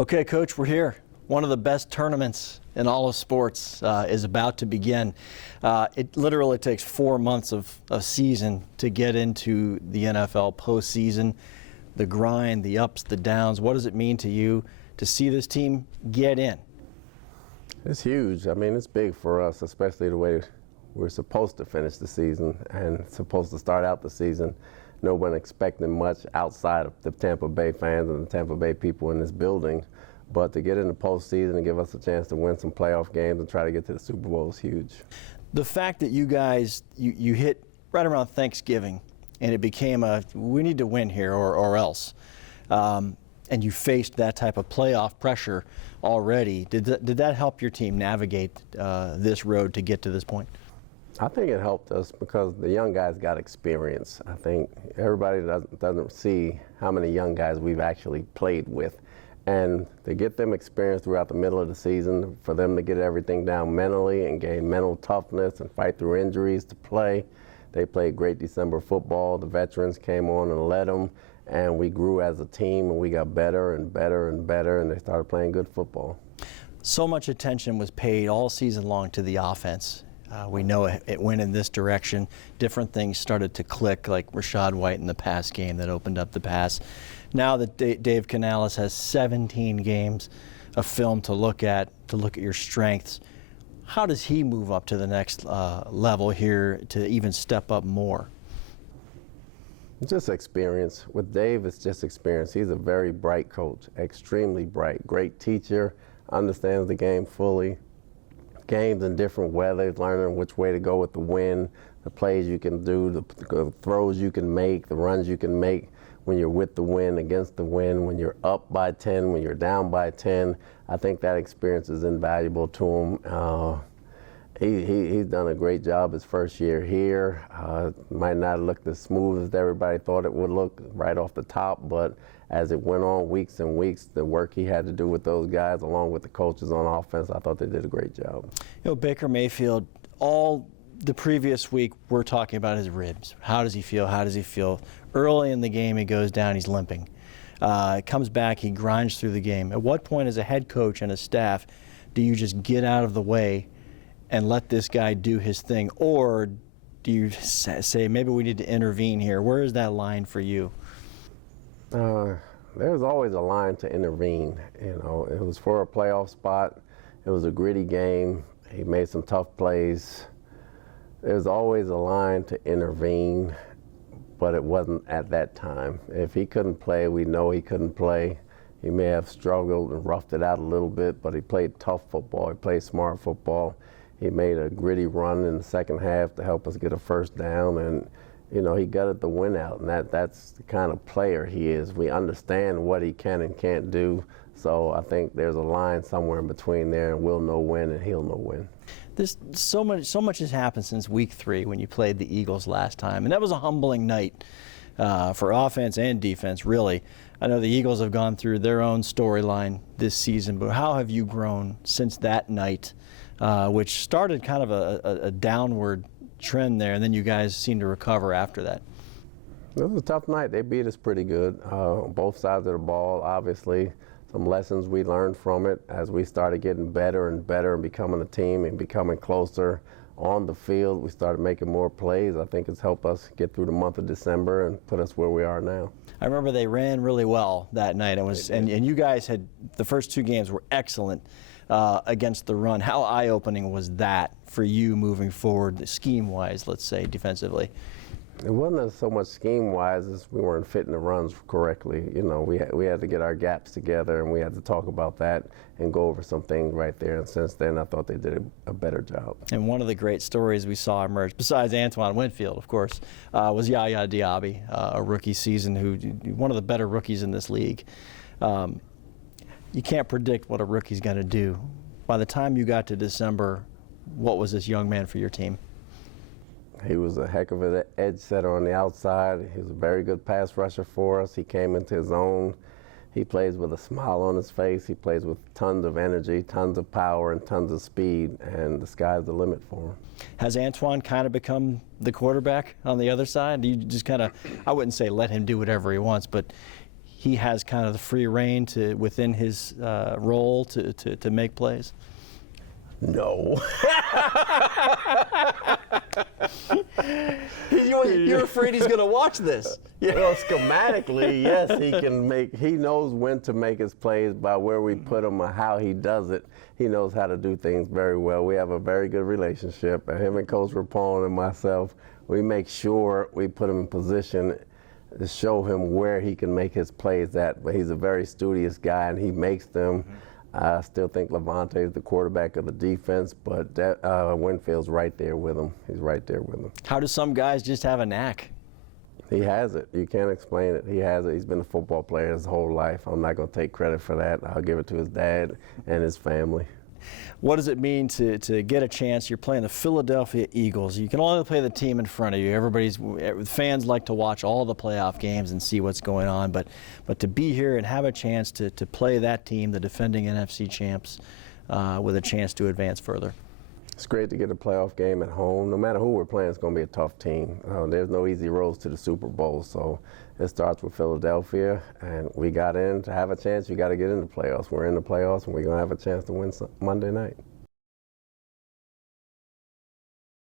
Okay, Coach, we're here. One of the best tournaments in all of sports is about to begin. It literally takes 4 months of a season to get into the NFL postseason. The grind, the ups, the downs. What does it mean to you to see this team get in? It's huge. I mean, it's big for us, especially the way we're supposed to finish the season and supposed to start out the season. No one expecting much outside of the Tampa Bay fans and the Tampa Bay people in this building. But to get in the postseason and give us a chance to win some playoff games and try to get to the Super Bowl is huge. The fact that you guys, you hit right around Thanksgiving and it became we need to win here or else. And you faced that type of playoff pressure already. Did that help your team navigate this road to get to this point? I think it helped us because the young guys got experience. I think everybody doesn't see how many young guys we've actually played with. And to get them experience throughout the middle of the season, for them to get everything down mentally and gain mental toughness and fight through injuries to play. They played great December football. The veterans came on and led them, and we grew as a team, and we got better and better and better, and they started playing good football. So much attention was paid all season long to the offense. We know it went in this direction. Different things started to click, like Rashad White in the pass game that opened up the pass. Now that Dave Canales has 17 games of film to look at your strengths, how does he move up to the next level here to even step up more? Just experience. With Dave, it's just experience. He's a very bright coach, extremely bright, great teacher, understands the game fully. Games in different weathers, learning which way to go with the wind, the plays you can do, the throws you can make, the runs you can make when you're with the wind, against the wind, when you're up by 10, when you're down by 10. I think that experience is invaluable to him. He's done a great job his first year here. Might not look as smooth as everybody thought it would look right off the top, but as it went on weeks and weeks, the work he had to do with those guys along with the coaches on offense, I thought they did a great job. You know, Baker Mayfield, all the previous week we're talking about his ribs. How does he feel? How does he feel? Early in the game he goes down, he's limping. Comes back, he grinds through the game. At what point as a head coach and a staff do you just get out of the way and let this guy do his thing? Or do you say maybe we need to intervene here? Where is that line for you? There's always a line to intervene. You know, it was for a playoff spot. It was a gritty game. He made some tough plays. There's always a line to intervene, but it wasn't at that time. If he couldn't play, we know he couldn't play. He may have struggled and roughed it out a little bit, but he played tough football. He played smart football. He made a gritty run in the second half to help us get a first down, and you know, he gutted the win out, and that's the kind of player he is. We understand what he can and can't do, so I think there's a line somewhere in between there, and we'll know when and he'll know when. So much has happened since week 3 when you played the Eagles last time, and that was a humbling night for offense and defense, really. I know the Eagles have gone through their own storyline this season, but how have you grown since that night, which started kind of a downward trend there, and then you guys seem to recover after that? It was a tough night. They beat us pretty good, both sides of the ball, obviously. Some lessons we learned from it as we started getting better and better and becoming a team and becoming closer on the field. We started making more plays. I think it's helped us get through the month of December and put us where we are now. I remember they ran really well that night. And you guys had, the first 2 games were excellent against the run. How eye-opening was that for you moving forward, scheme-wise, let's say, defensively? It wasn't so much scheme-wise as we weren't fitting the runs correctly. You know, we had to get our gaps together, and we had to talk about that and go over some things right there. And since then, I thought they did a better job. And one of the great stories we saw emerge, besides Antoine Winfield, of course, was Yaya Diaby, a rookie season, one of the better rookies in this league. You can't predict what a rookie's going to do. By the time you got to December, what was this young man for your team? He was a heck of an edge setter on the outside. He was a very good pass rusher for us. He came into his own. He plays with a smile on his face. He plays with tons of energy, tons of power, and tons of speed, and the sky's the limit for him. Has Antoine kind of become the quarterback on the other side? Do you just kind of, I wouldn't say let him do whatever he wants, but he has kind of the free reign to within his role to make plays? No. You're afraid he's going to watch this. Well, schematically, yes, he knows when to make his plays by where we put him or how he does it. He knows how to do things very well. We have a very good relationship. Him and Coach Rapone and myself, we make sure we put him in position to show him where he can make his plays at. But he's a very studious guy, and he makes them. I still think Levante is the quarterback of the defense, but Winfield's right there with him. He's right there with him. How do some guys just have a knack? He has it. You can't explain it. He has it. He's been a football player his whole life. I'm not going to take credit for that. I'll give it to his dad and his family. What does it mean to get a chance? You're playing the Philadelphia Eagles. You can only play the team in front of you. Fans like to watch all the playoff games and see what's going on, but to be here and have a chance to play that team, the defending NFC champs, with a chance to advance further. It's great to get a playoff game at home. No matter who we're playing, it's going to be a tough team. There's no easy roads to the Super Bowl, so it starts with Philadelphia, and we got in to have a chance. You got to get in the playoffs. We're in the playoffs, and we're going to have a chance to win Monday night.